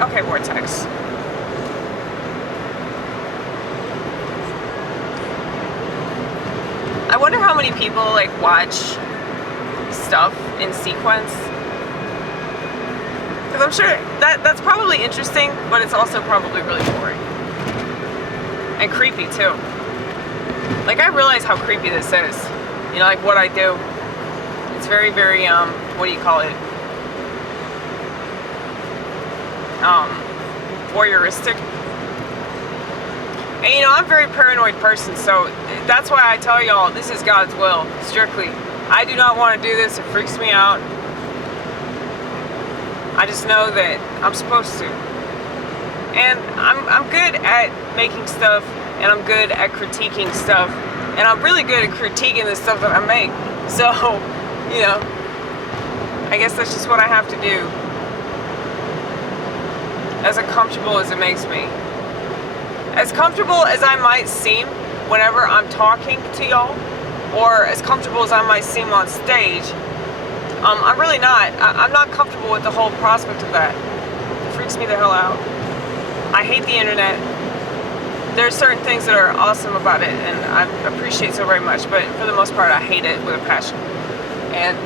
Okay, vortex. I wonder how many people like watch stuff in sequence. Because I'm sure that's probably interesting, but it's also probably really boring. And creepy too. Like, I realize how creepy this is. You know, like what I do. It's very, very, what do you call it? Voyeuristic. And you know, I'm a very paranoid person, so that's why I tell y'all, this is God's will, strictly. I do not want to do this, it freaks me out. I just know that I'm supposed to. And I'm good at making stuff, and I'm good at critiquing stuff, and I'm really good at critiquing the stuff that I make. So, you know, I guess that's just what I have to do. As uncomfortable as it makes me. As comfortable as I might seem whenever I'm talking to y'all, or as comfortable as I might seem on stage, I'm really not. I'm not comfortable with the whole prospect of that. It freaks me the hell out. I hate the internet. There are certain things that are awesome about it, and I appreciate so very much, but for the most part, I hate it with a passion. And,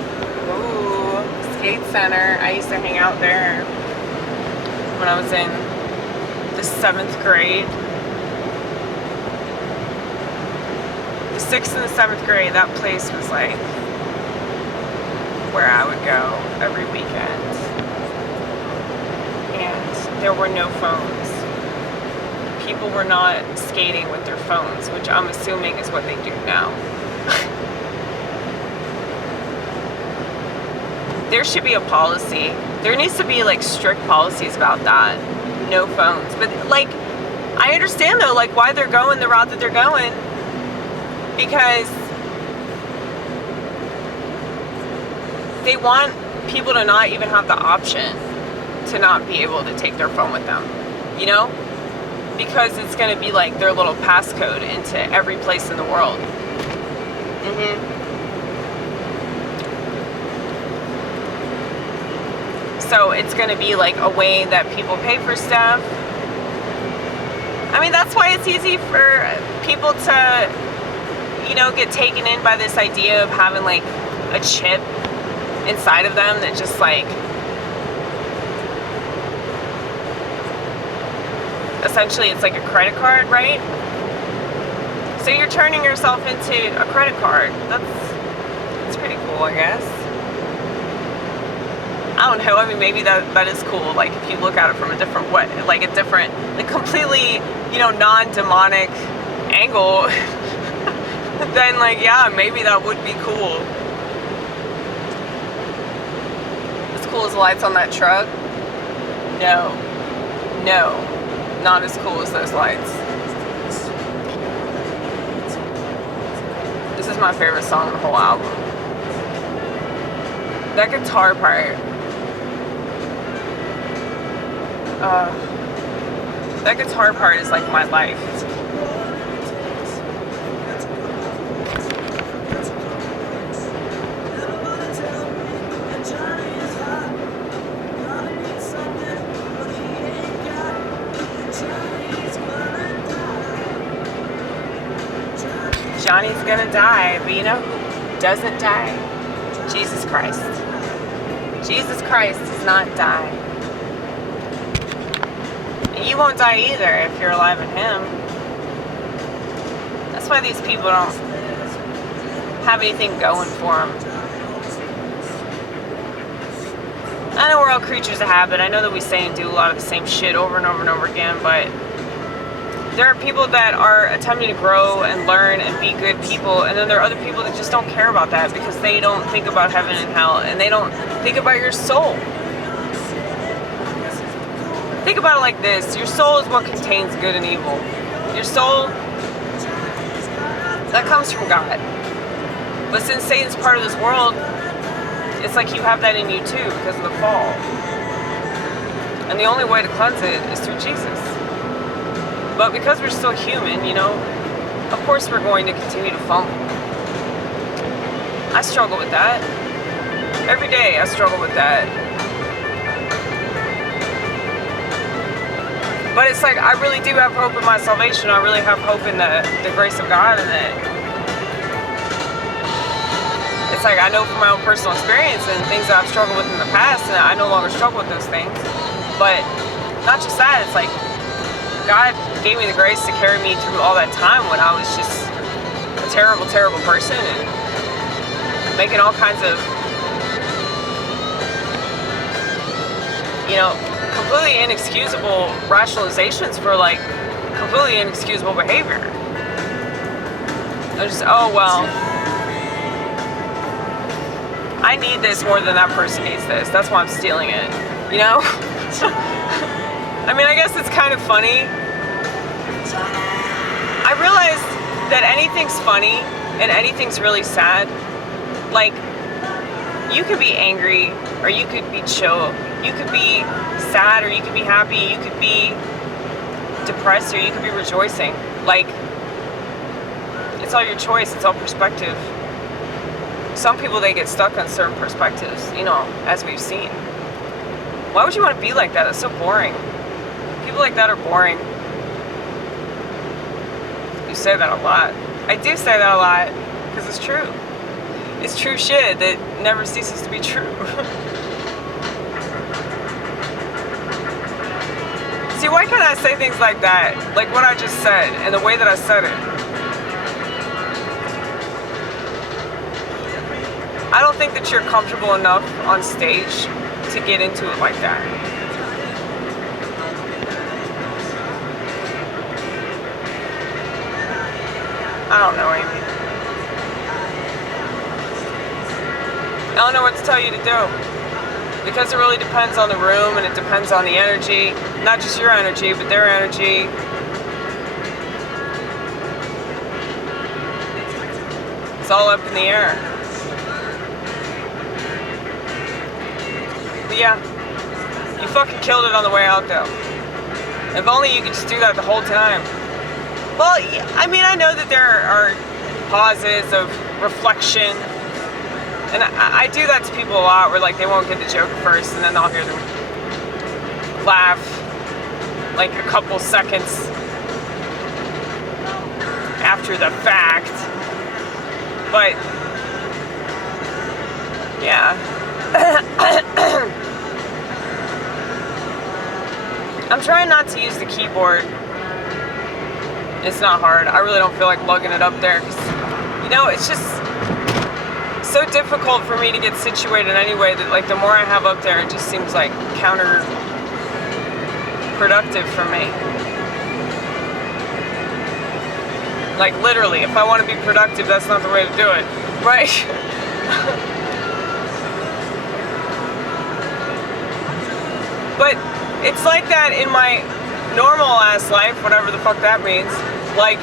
ooh, skate center. I used to hang out there when I was in the 7th grade. The 6th and the 7th grade, that place was like where I would go every weekend. And there were no phones. People were not skating with their phones, which I'm assuming is what they do now. There should be a policy. There needs to be like strict policies about that. No phones. But like, I understand though, like why they're going the route that they're going. Because they want people to not even have the option to not be able to take their phone with them. You know? Because it's going to be like their little passcode into every place in the world. So it's going to be like a way that people pay for stuff. I mean, that's why it's easy for people to, you know, get taken in by this idea of having like a chip inside of them that just like, essentially it's like a credit card, right? So you're turning yourself into a credit card. That's pretty cool, I guess. I don't know, I mean, maybe that is cool, like if you look at it from a different way, like a different, like completely, you know, non-demonic angle, then like, yeah, maybe that would be cool. As cool as the lights on that truck? No, not as cool as those lights. This is my favorite song on the whole album. That guitar part. That guitar part is like my life. Johnny's gonna die, but you know who doesn't die? Jesus Christ. Jesus Christ does not die. And you won't die either if you're alive in Him. That's why these people don't have anything going for them. I know we're all creatures of habit. I know that we say and do a lot of the same shit over and over and over again, but there are people that are attempting to grow and learn and be good people, and then there are other people that just don't care about that because they don't think about heaven and hell, and they don't think about your soul. Think about it like this. Your soul is what contains good and evil. Your soul, that comes from God. But since Satan's part of this world, it's like you have that in you too because of the fall. And the only way to cleanse it is through Jesus. But because we're still human, you know, of course we're going to continue to fumble. I struggle with that. Every day I struggle with that. But it's like, I really do have hope in my salvation. I really have hope in the grace of God, and that it's like, I know from my own personal experience and things that I've struggled with in the past, and I no longer struggle with those things. But not just that, it's like, God gave me the grace to carry me through all that time when I was just a terrible, terrible person, and making all kinds of, you know, completely inexcusable rationalizations for like completely inexcusable behavior. They're just, oh well, I need this more than that person needs this. That's why I'm stealing it. You know? I mean, I guess it's kind of funny. I realize that anything's funny and anything's really sad. Like, you could be angry, or you could be chill. You could be sad, or you could be happy. You could be depressed, or you could be rejoicing. Like, it's all your choice. It's all perspective. Some people, they get stuck on certain perspectives, you know, as we've seen. Why would you want to be like that? It's so boring. People like that are boring. You say that a lot. I do say that a lot, because it's true. It's true shit that never ceases to be true. See, why can't I say things like that? Like what I just said, and the way that I said it. I don't think that you're comfortable enough on stage to get into it like that. I don't know, Amy. I don't know what to tell you to do. Because it really depends on the room, and it depends on the energy. Not just your energy, but their energy. It's all up in the air. But yeah, you fucking killed it on the way out though. If only you could just do that the whole time. Well, I mean, I know that there are pauses of reflection. And I do that to people a lot, where like they won't get the joke at first, and then I'll hear them laugh like a couple seconds after the fact. But yeah. I'm trying not to use the keyboard. It's not hard. I really don't feel like lugging it up there, 'cause, you know, it's just so difficult for me to get situated anyway, that like the more I have up there, it just seems like counterproductive for me. Like literally, if I want to be productive, that's not the way to do it, right? But it's like that in my normal ass life, whatever the fuck that means. Like,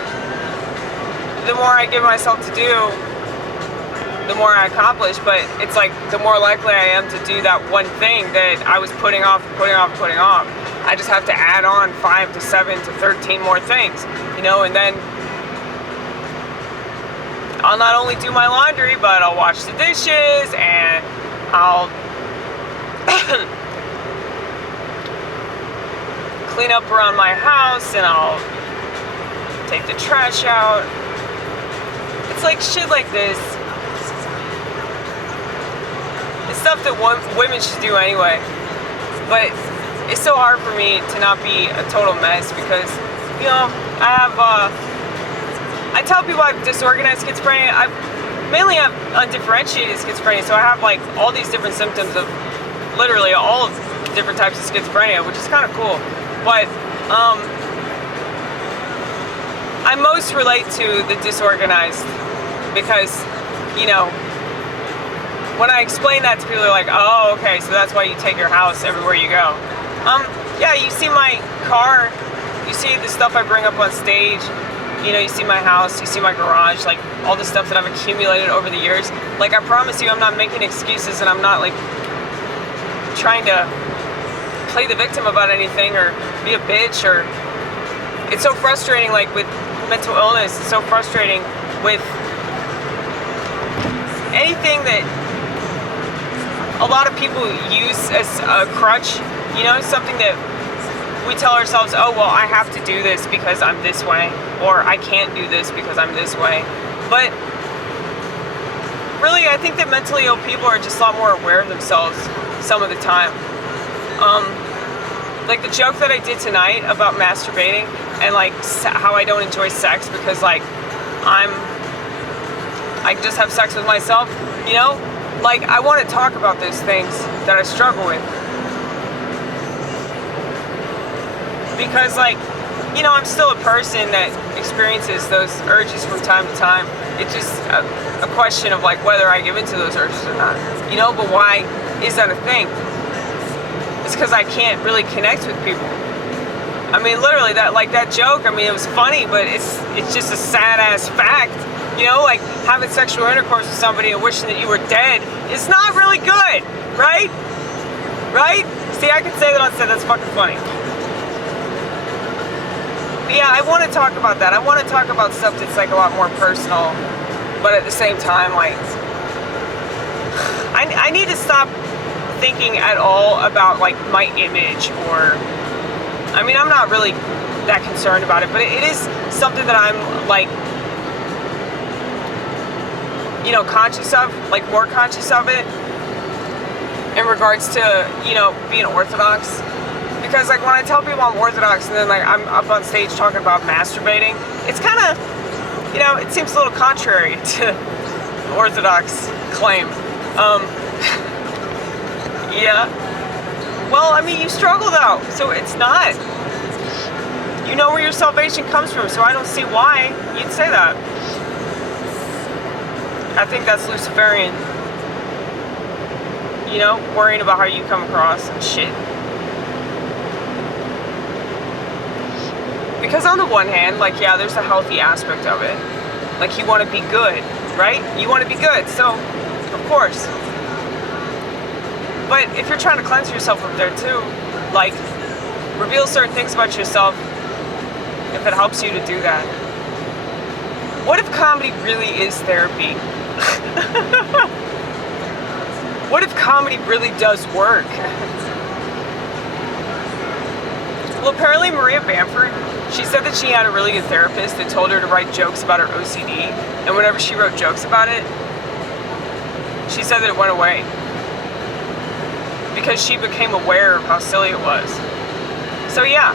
the more I give myself to do, the more I accomplish, but it's like the more likely I am to do that one thing that I was putting off. I just have to add on 5 to 7 to 13 more things, you know, and then I'll not only do my laundry, but I'll wash the dishes, and I'll clean up around my house, and I'll take the trash out. It's like shit like this. It's stuff that women should do anyway. But it's so hard for me to not be a total mess, because, you know, I tell people I have disorganized schizophrenia. I mainly have undifferentiated schizophrenia, so I have like all these different symptoms of literally all of the different types of schizophrenia, which is kind of cool. But I most relate to the disorganized, because, you know, when I explain that to people, they're like, oh, okay, so that's why you take your house everywhere you go. Yeah, you see my car, you see the stuff I bring up on stage, you know, you see my house, you see my garage, like all the stuff that I've accumulated over the years. Like, I promise you, I'm not making excuses, and I'm not like trying to play the victim about anything or be a bitch. Or it's so frustrating, like with mental illness, it's so frustrating with anything that a lot of people use as a crutch, you know, something that we tell ourselves, oh, well, I have to do this because I'm this way, or I can't do this because I'm this way. But really, I think that mentally ill people are just a lot more aware of themselves some of the time. Like the joke that I did tonight about masturbating and like how I don't enjoy sex because like I just have sex with myself, you know? Like I want to talk about those things that I struggle with. Because like, you know, I'm still a person that experiences those urges from time to time. It's just a question of like whether I give into those urges or not, you know? But why is that a thing? It's because I can't really connect with people. I mean, literally, that joke, I mean, it was funny, but it's just a sad-ass fact. You know, like, having sexual intercourse with somebody and wishing that you were dead is not really good, right? Right? See, I can say that on set, that's fucking funny. But yeah, I want to talk about that. I want to talk about stuff that's, like, a lot more personal, but at the same time, like, I need to stop thinking at all about like my image, or I mean, I'm not really that concerned about it, but it is something that I'm like, you know, conscious of, like more conscious of it in regards to, you know, being Orthodox. Because like when I tell people I'm Orthodox and then like I'm up on stage talking about masturbating, it's kind of, you know, it seems a little contrary to the Orthodox claim. Yeah. Well, I mean, you struggle though, so it's not. You know where your salvation comes from, so I don't see why you'd say that. I think that's Luciferian. You know, worrying about how you come across and shit. Because on the one hand, like, yeah, there's a healthy aspect of it. Like, you want to be good, right? You want to be good, so, of course. But if you're trying to cleanse yourself up there too, like, reveal certain things about yourself if it helps you to do that. What if comedy really is therapy? What if comedy really does work? Well, apparently Maria Bamford, she said that she had a really good therapist that told her to write jokes about her OCD, and whenever she wrote jokes about it, she said that it went away. Because she became aware of how silly it was. So yeah,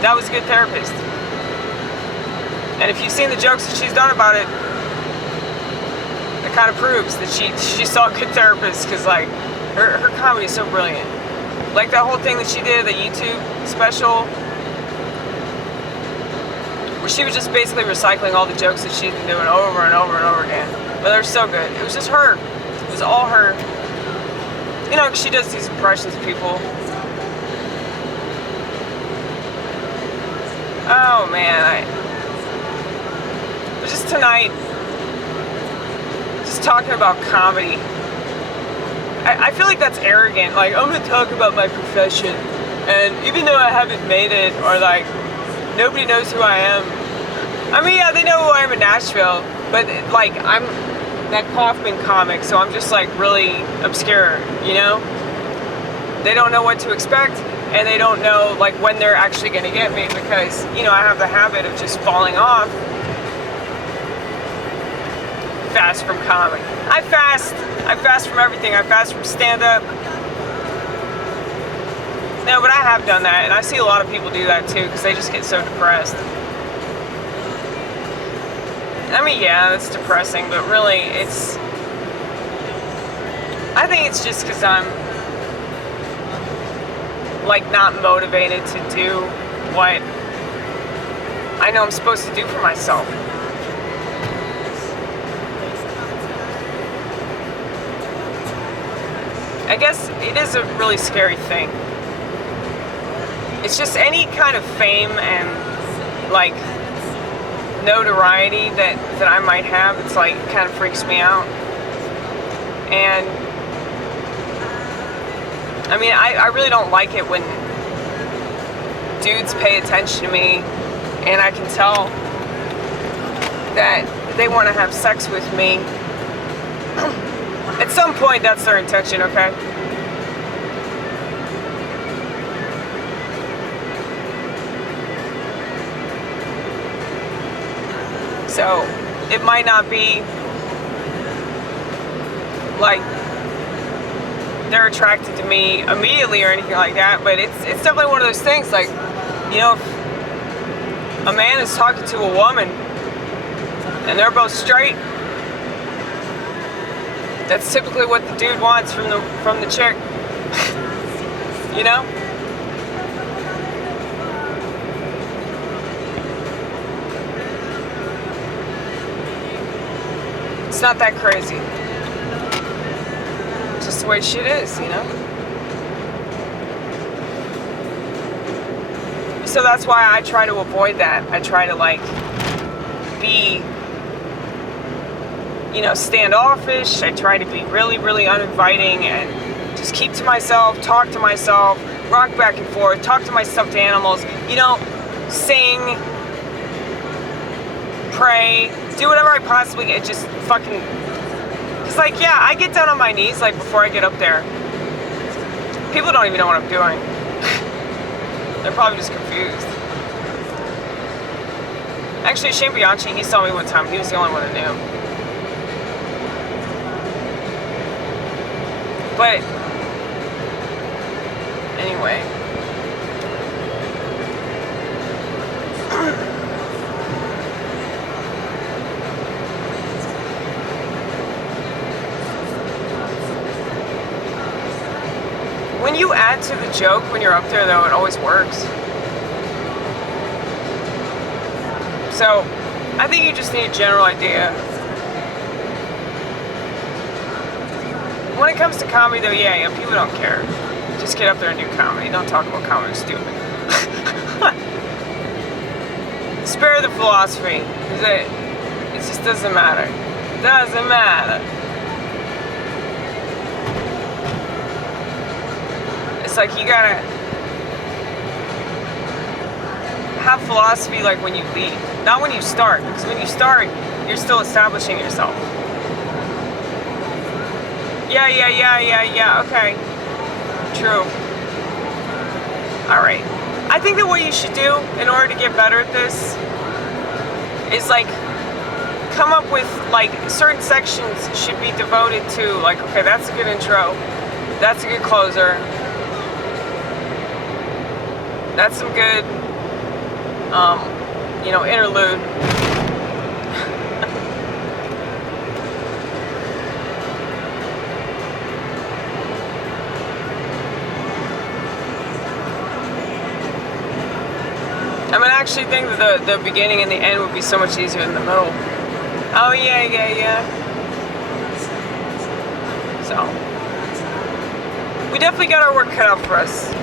that was a good therapist. And if you've seen the jokes that she's done about it, it kind of proves that she saw a good therapist, because like her comedy is so brilliant. Like that whole thing that she did, the YouTube special, where she was just basically recycling all the jokes that she'd been doing over and over and over again. But they're so good. It was just her. It was all her. You know, she does these impressions of people. Oh man, but just tonight, just talking about comedy. I feel like that's arrogant. Like, I'm gonna talk about my profession, and even though I haven't made it, or like, nobody knows who I am. I mean, yeah, they know who I am in Nashville, but like, I'm that Kaufman comic, so I'm just like really obscure, you know? They don't know what to expect, and they don't know like when they're actually gonna get me, because, you know, I have the habit of just falling off fast from comedy. I fast from everything. I fast from stand-up. No, but I have done that, and I see a lot of people do that too, because they just get so depressed. I mean, yeah, it's depressing, but really, I think it's just because I'm, like, not motivated to do what I know I'm supposed to do for myself. I guess it is a really scary thing. It's just any kind of fame and, like, notoriety that I might have, it's like, kind of freaks me out. And I mean, I really don't like it when dudes pay attention to me and I can tell that they want to have sex with me. At some point, that's their intention, okay? So it might not be like they're attracted to me immediately or anything like that, but it's definitely one of those things, like, you know, if a man is talking to a woman and they're both straight, that's typically what the dude wants from the chick. You know? It's not that crazy. It's just the way shit is, you know? So that's why I try to avoid that. I try to, like, be, you know, standoffish. I try to be really, really uninviting and just keep to myself, talk to myself, rock back and forth, talk to my stuffed animals, you know, sing, pray, do whatever I possibly can. Just fucking, it's like, yeah, I get down on my knees, like, before I get up there. People don't even know what I'm doing. They're probably just confused. Actually, Shane Bianchi, he saw me one time. He was the only one that knew. But anyway, when you add to the joke when you're up there, though, it always works. So I think you just need a general idea. When it comes to comedy, though, yeah, people don't care. Just get up there and do comedy. Don't talk about comedy. It's stupid. Spare the philosophy. It just doesn't matter. Doesn't matter. It's like you gotta have philosophy, like, when you leave, not when you start. Because when you start, you're still establishing yourself. Yeah, okay. True. Alright. I think that what you should do in order to get better at this is, like, come up with, like, certain sections should be devoted to, like, okay, that's a good intro, that's a good closer, that's some good, you know, interlude. I mean, I actually think that the beginning and the end would be so much easier than the middle. Oh, yeah. So, we definitely got our work cut out for us.